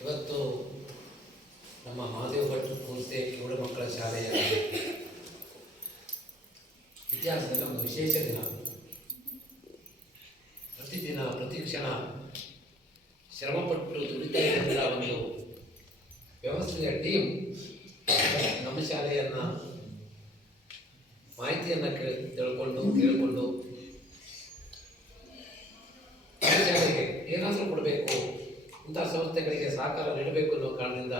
ಇವತ್ತು ನಮ್ಮ ಮಹಾದೇವ ಭಟ್ ಪೂರ್ತಿ ಕಿವುಡ ಮಕ್ಕಳ ಶಾಲೆಯ ಇತಿಹಾಸದಲ್ಲಿ ಒಂದು ವಿಶೇಷ ದಿನ. ಪ್ರತಿದಿನ ಪ್ರತಿ ಕ್ಷಣ ಶ್ರಮಪಟ್ಟು ದುಡಿತಾ ಇದ್ದ ಒಂದು ವ್ಯವಸ್ಥೆಯ ಟೀಮ್ ನಮ್ಮ ಶಾಲೆಯನ್ನು ಮಾಹಿತಿಯನ್ನು ಕೇಳಿಕೊಂಡು ಶಾಲೆಗೆ ಏನಾದರೂ ಕೊಡಬೇಕು, ಇಂಥ ಸಂಸ್ಥೆಗಳಿಗೆ ಸಹಕಾರ ನೀಡಬೇಕು ಅನ್ನೋ ಕಾರಣದಿಂದ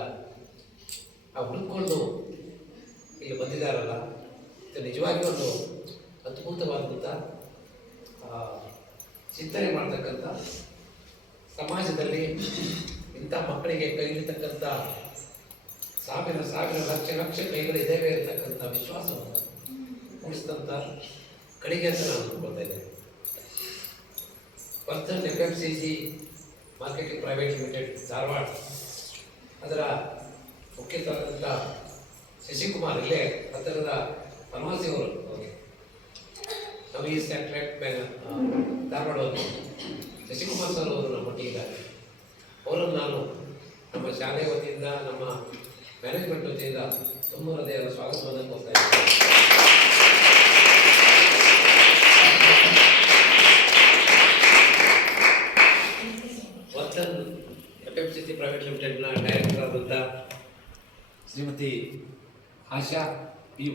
ಹುಡುಕೊಂಡು ಇಲ್ಲಿ ಬಂದಿದ್ದಾರಲ್ಲ, ಇದು ನಿಜವಾಗಿ ಒಂದು ಅದ್ಭುತವಾದಂಥ ಚಿಂತನೆ ಮಾಡ್ತಕ್ಕಂಥ, ಸಮಾಜದಲ್ಲಿ ಇಂಥ ಮಕ್ಕಳಿಗೆ ಕೈ ಹಿಡಿತಕ್ಕಂಥ ಸಾವಿರ ಲಕ್ಷ ಕೈಗಳಿದ್ದೇವೆ ಇರತಕ್ಕಂಥ ವಿಶ್ವಾಸವನ್ನು ಮೂಡಿಸಿದಂಥ ಕಡೆಗೆ ಅಂತ ನಾನು ಅನ್ಕೊಳ್ತಾ ಇದ್ದೇನೆ. ವರ್ತನ್ FMCG marketing private limited Dharwad, ಅದರ ಮುಖ್ಯಸ್ಥರಾದಂಥ ಶಶಿಕುಮಾರ್ ಇಲ್ಲೇ ಹತ್ತಿರದ ಬನವಾಸಿ ಅವರು, ನಮ್ಮ ಈ ಸ್ಯಾಟಲೈಟ್ ಧಾರವಾಡವರು ಶಶಿಕುಮಾರ್ ಸರ್ ಅವರು ನಮ್ಮೊಟ್ಟಿಗಿದ್ದಾರೆ. ಅವರನ್ನು ನಾನು ನಮ್ಮ ಶಾಲೆಯ ವತಿಯಿಂದ, ನಮ್ಮ ಮ್ಯಾನೇಜ್ಮೆಂಟ್ ವತಿಯಿಂದ ತುಂಬ ಹೃದಯದ ಸ್ವಾಗತವನ್ನು ಕೋರ್ತಾ ಇದ್ದೇನೆ. ವರ್ತನ್ FMCG ಪ್ರೈವೇಟ್ ಲಿಮಿಟೆಡ್ನ ಡೈರೆಕ್ಟರ್ ಆದಂಥ ಶ್ರೀಮತಿ ಆಶಾ ಬಿ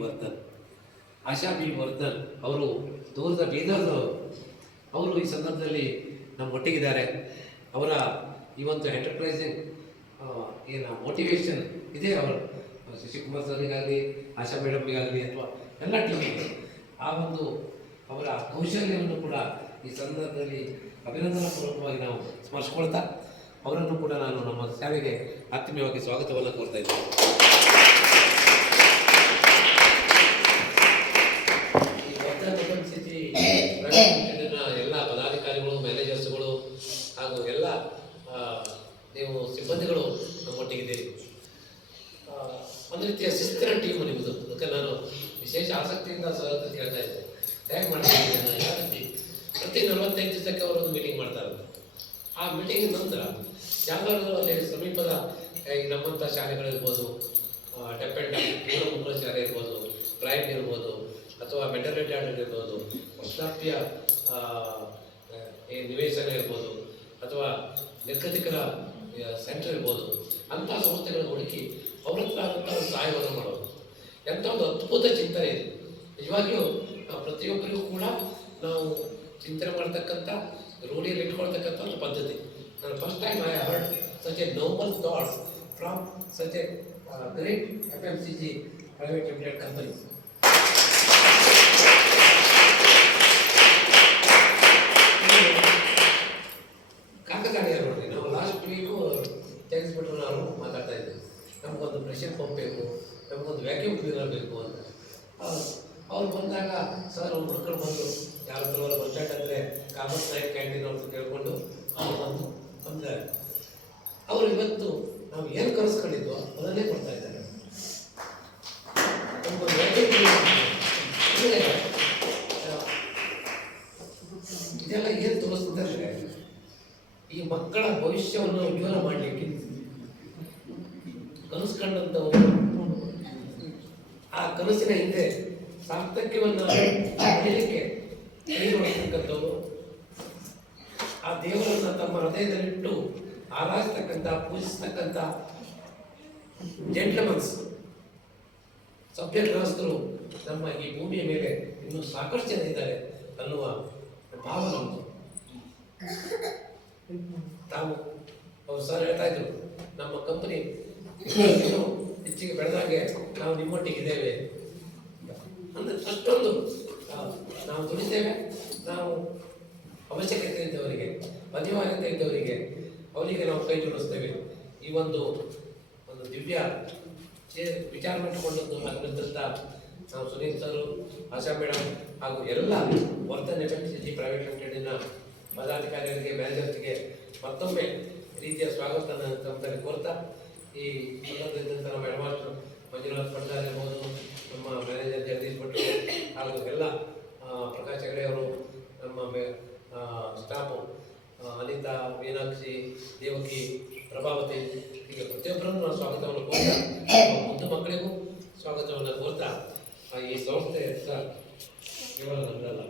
ವರ್ಧನ್ ಅವರು ದೂರದ ಬೀದರ್ನವರು. ಅವರು ಈ ಸಂದರ್ಭದಲ್ಲಿ ನಮ್ಮ ಒಟ್ಟಿಗಿದ್ದಾರೆ. ಅವರ ಈ ಒಂದು ಎಂಟರ್ಪ್ರೈಸಿಂಗ್ ಏನು ಮೋಟಿವೇಶನ್ ಇದೆ, ಅವರು ಶಶಿಕುಮಾರ್ ಸರ್ಗಾಗಲಿ, ಆಶಾ ಮೇಡಮ್ಗಾಗಲಿ ಅಥವಾ ಎಲ್ಲ ಟೀಮಿಗೆ ಆ ಒಂದು ಅವರ ಕೌಶಲ್ಯವನ್ನು ಕೂಡ ಈ ಸಂದರ್ಭದಲ್ಲಿ ಅಭಿನಂದನಾಪೂರ್ವಕವಾಗಿ ನಾವು ಸ್ಮರಿಸ್ಕೊಳ್ತಾ ಅವರನ್ನು ಕೂಡ ನಾನು ನಮ್ಮ ಶಾಲೆಗೆ ಆತ್ಮೀಯವಾಗಿ ಸ್ವಾಗತವನ್ನು ಕೋರ್ತಾ ಇದ್ದೇನೆ. ಈ ವರ್ತನ್ FMCG ಎಲ್ಲ ಪದಾಧಿಕಾರಿಗಳು, ಮ್ಯಾನೇಜರ್ಸ್ಗಳು ಹಾಗೂ ಎಲ್ಲ ನೀವು ಸಿಬ್ಬಂದಿಗಳು ನಮ್ಮೊಟ್ಟಿಗಿದ್ದೀರಿ. ಒಂದು ರೀತಿಯ ಶಿಸ್ತಿನ ಟೀಮು ನಿಮ್ಮದು. ಅದಕ್ಕೆ ನಾನು ವಿಶೇಷ ಆಸಕ್ತಿಯಿಂದ ಸರ್ ಕೇಳ್ತಾ ಇದ್ದೆ, ಹೇಗೆ ಮಾಡ್ತಿದ್ದೀನಿ, ಯಾವ ರೀತಿ ಪ್ರತಿ 45 ದಿವಸಕ್ಕೆ ಅವರೊಂದು ಮೀಟಿಂಗ್ ಮಾಡ್ತಾರೆ. ಆ ಮೀಟಿಂಗ್ ನಂತರ ಯಾವ್ದಾದ್ರು ಅಲ್ಲಿ ಸಮೀಪದ ನಮ್ಮಂಥ ಶಾಲೆಗಳಿರ್ಬೋದು, ಡೆಫ್ ಆ್ಯಂಡ್ ಕಿವುಡ ಮಕ್ಕಳ ಶಾಲೆ ಇರ್ಬೋದು, ಪ್ರೈಮ್ ಇರ್ಬೋದು, ಅಥವಾ ಮೆಟರ್ನಿಟಿ ಆರ್ಡರ್ ಇರ್ಬೋದು, ವೃದ್ಧಾಪ್ಯ ನಿವೇಶನ ಇರ್ಬೋದು, ಅಥವಾ ನಿರ್ಗತಿಕರ ಸೆಂಟರ್ ಇರ್ಬೋದು, ಅಂಥ ಸಂಸ್ಥೆಗಳನ್ನು ಹುಡುಕಿ ಅವ್ರ ಹತ್ರ ಆದಂಥ ಸಹಾಯವನ್ನು ಮಾಡೋದು ಎಂಥ ಒಂದು ಅದ್ಭುತ ಚಿಂತನೆ ಇದೆ. ನಿಜವಾಗಿಯೂ ಪ್ರತಿಯೊಬ್ಬರಿಗೂ ಕೂಡ ನಾವು ಚಿಂತನೆ ಮಾಡ್ತಕ್ಕಂಥ, ರೂಢಿಯಲ್ಲಿ ಇಟ್ಕೊಳ್ತಕ್ಕಂಥ ಒಂದು ಪದ್ಧತಿ. ನಾನು first time I heard such a noble thoughts from such a great FMCG private limited company. ಕಾಕತಾಳೀಯ ನೋಡಿ, ನಾವು ಲಾಸ್ಟ್ ವೀಕು ತೆಗೆಸ್ಬಿಟ್ರು ನಾವು ಮಾತಾಡ್ತಾ ಇದ್ದೀವಿ, ನಮಗೊಂದು ಪ್ರೆಷರ್ ಪಂಪ್ ಬೇಕು, ನಮಗೊಂದು ವ್ಯಾಕ್ಯೂಮ್ ಕ್ಲೀನರ್ ಬೇಕು ಅಂತ. ಅವ್ರು ಬಂದಾಗ ಸರ್ ಅವ್ರು ಮಕ್ಕಳು ಬಂದರು, ಯಾರ ಕೆಲವರು ಬಸ್ ಸ್ಟ್ಯಾಂಡ್ ಅಂದರೆ ಕಾಮರ್ಸ್ ನೈಟ್ ಕ್ಯಾಂಟೀನ್ ಅವ್ರದ್ದು ಕೇಳಿಕೊಂಡು ಅವ್ರು ಬಂದಿದ್ದಾರೆ. ಅವರು ಇವತ್ತು ನಾವು ಏನು ಕರೆಸ್ಕೊಂಡಿದ್ವೋ ಅದನ್ನೇ ಕೊಡ್ತಾ ಇದ್ದಾರೆ. ನಮಗೊಂದು ಇದೆಲ್ಲ ಏನು ತೋರಿಸ್ತಂದ್ರೆ, ಈ ಮಕ್ಕಳ ಭವಿಷ್ಯವನ್ನು ಉಜ್ವಲ ಮಾಡಲಿಕ್ಕೆ ಕನಸ್ಕೊಂಡಂಥವರು, ಆ ಕನಸಿನ ಹಿಂದೆ ಸಾರ್ಥಕ್ಯವನ್ನು ಪಡೆಯಲಿಕ್ಕೆ ಕೈಗೊಳ್ಳತಕ್ಕಂಥವರು, ಆ ದೇವರನ್ನು ತಮ್ಮ ಹೃದಯದಲ್ಲಿಟ್ಟು ಆರಾಧಿಸ್ತಕ್ಕಂಥ, ಪೂಜಿಸ್ತಕ್ಕಂಥ ಜೆಂಟ್ಲ್ಮನ್ಸ್, ಸಭ್ಯ ಗೃಹಸ್ಥರು ನಮ್ಮ ಈ ಭೂಮಿಯ ಮೇಲೆ ಇನ್ನೂ ಸಾಕಷ್ಟು ಜನ ಇದ್ದಾರೆ ಅನ್ನುವ ಭಾವ ನಮ್ಮದು. ತಾವು ಅವ್ರು ಸರ್ ಹೇಳ್ತಾ ಇದ್ರು, ನಮ್ಮ ಕಂಪನಿ ಹೆಚ್ಚಿಗೆ ಬೆಳೆದಾಗೆ ನಾವು ನಿಮ್ಮೊಟ್ಟಿಗಿದ್ದೇವೆ ಅಂದರೆ ಅಷ್ಟೊಂದು ನಾವು ದುಡಿತೇವೆ. ನಾವು ಅವಶ್ಯಕತೆ ಇದ್ದವರಿಗೆ, ಅನಿವಾರ್ಯತೆ ಇದ್ದವರಿಗೆ, ಅವರಿಗೆ ನಾವು ಕೈ ಜೋಡಿಸ್ತೇವೆ. ಈ ಒಂದು ದಿವ್ಯ ವಿಚಾರವಿಟ್ಟುಕೊಂಡದ್ದು ಅದರಂಥ ನಾವು ಸುನೀಲ್ ಸರು, ಆಶಾ ಮೇಡಮ್ ಹಾಗೂ ಎಲ್ಲ ವರ್ತನ್ FMCG ಪ್ರೈವೇಟ್ ಲಿಮಿಟೆಡಿನ ಪದಾಧಿಕಾರಿಗಳಿಗೆ, ಮ್ಯಾನೇಜರ್ಸ್ಗೆ ಮತ್ತೊಮ್ಮೆ ರೀತಿಯ ಸ್ವಾಗತವನ್ನು ತಮ್ಮಲ್ಲಿ ಕೋರ್ತಾ, ಈ ಸಂದರ್ಭದಿಂದ ನಮ್ಮ ಹೆಡ್ ಮಾಸ್ಟರ್ ಮಂಜುನಾಥ್ ಪಡ್ದಾರ್ ಇರ್ಬೋದು, ನಮ್ಮ ಮ್ಯಾನೇಜರ್ ಜಗದೀಶ್ ಭಟ್ರು ಹಾಗೂ ಎಲ್ಲ ಪ್ರಕಾಶ್ ಹೆಗಡೆ ಅವರು, ನಮ್ಮ ಸ್ಟಾಫು ಅನಿತಾ, ಮೀನಾಕ್ಷಿ, ದೇವಕಿ, ಪ್ರಭಾವತಿ, ಈಗ ಪ್ರತಿಯೊಬ್ಬರನ್ನು ನಾವು ಸ್ವಾಗತವನ್ನು ಕೋರ್ತಾ, ಮುಂದೆ ಮಕ್ಕಳಿಗೂ ಸ್ವಾಗತವನ್ನು ಕೋರ್ತಾ ಈ ಸಂಸ್ಥೆ ಕೇವಲ ನಮ್ಮದಲ್ಲ,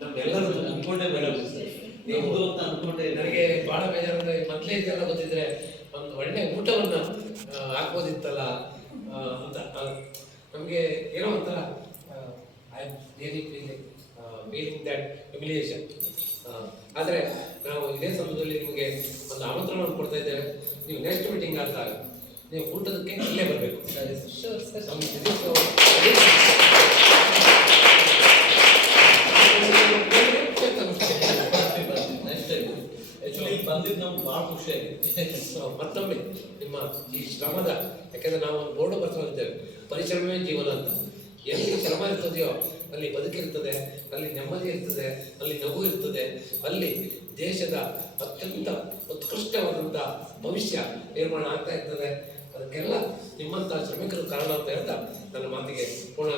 ನಮ್ಮೆಲ್ಲರೂ ಅನ್ಕೊಂಡೇ ಬೇಡ. ನೀವು ಅನ್ಕೊಂಡೆ ನನಗೆ ಬಹಳ ಬೇಜಾರಂದ್ರೆ ಮೊದಲೇ ಇದೆಲ್ಲ ಗೊತ್ತಿದ್ರೆ ಒಂದು ಒಳ್ಳೆ ಊಟವನ್ನು ಹಾಕ್ಬೋದಿತ್ತಲ್ಲ ಅಂತ ನಮಗೆ ಏನೋ ಒಂಥರ I am really feeling that humiliation. ಆದರೆ ನಾವು ಇದೇ ಸಮಯದಲ್ಲಿ ನಿಮಗೆ ಒಂದು ಆಮಂತ್ರಣವನ್ನು ಕೊಡ್ತಾ ಇದ್ದೇವೆ. ನೀವು ನೆಕ್ಸ್ಟ್ ಮೀಟಿಂಗ್ ಆದಾಗ ನೀವು ಊಟದಕ್ಕೆ ಇಲ್ಲೇ ಬರಬೇಕು. ಬಂದಿದ್ದು ನಮ್ಗೆ ಭಾಳ ಖುಷಿ ಆಗಿದೆ. ಮತ್ತೊಮ್ಮೆ ನಿಮ್ಮ ಈ ಶ್ರಮದ, ಯಾಕೆಂದ್ರೆ ನಾವು ಒಂದು ಬೋರ್ಡು ಬರ್ಕೊಂಡಿದ್ದೇವೆ, ಪರಿಶ್ರಮವೇ ಜೀವನ ಅಂತ. ಎಲ್ಲಿ ಶ್ರಮ ಇರ್ತದೆಯೋ ಅಲ್ಲಿ ಬದುಕಿರ್ತದೆ, ಅಲ್ಲಿ ನೆಮ್ಮದಿ ಇರ್ತದೆ, ಅಲ್ಲಿ ನಗು ಇರ್ತದೆ, ಅಲ್ಲಿ ದೇಶದ ಅತ್ಯಂತ ಉತ್ಕೃಷ್ಟವಾದಂಥ ಭವಿಷ್ಯ ನಿರ್ಮಾಣ ಆಗ್ತಾ ಇರ್ತದೆ. ಅದಕ್ಕೆಲ್ಲ ನಿಮ್ಮಂಥ ಶ್ರಮಿಕರು ಕಾರಣ ಅಂತ ಹೇಳ್ತಾ ನನ್ನ ಮಾತಿಗೆ ಪೂರ್ಣ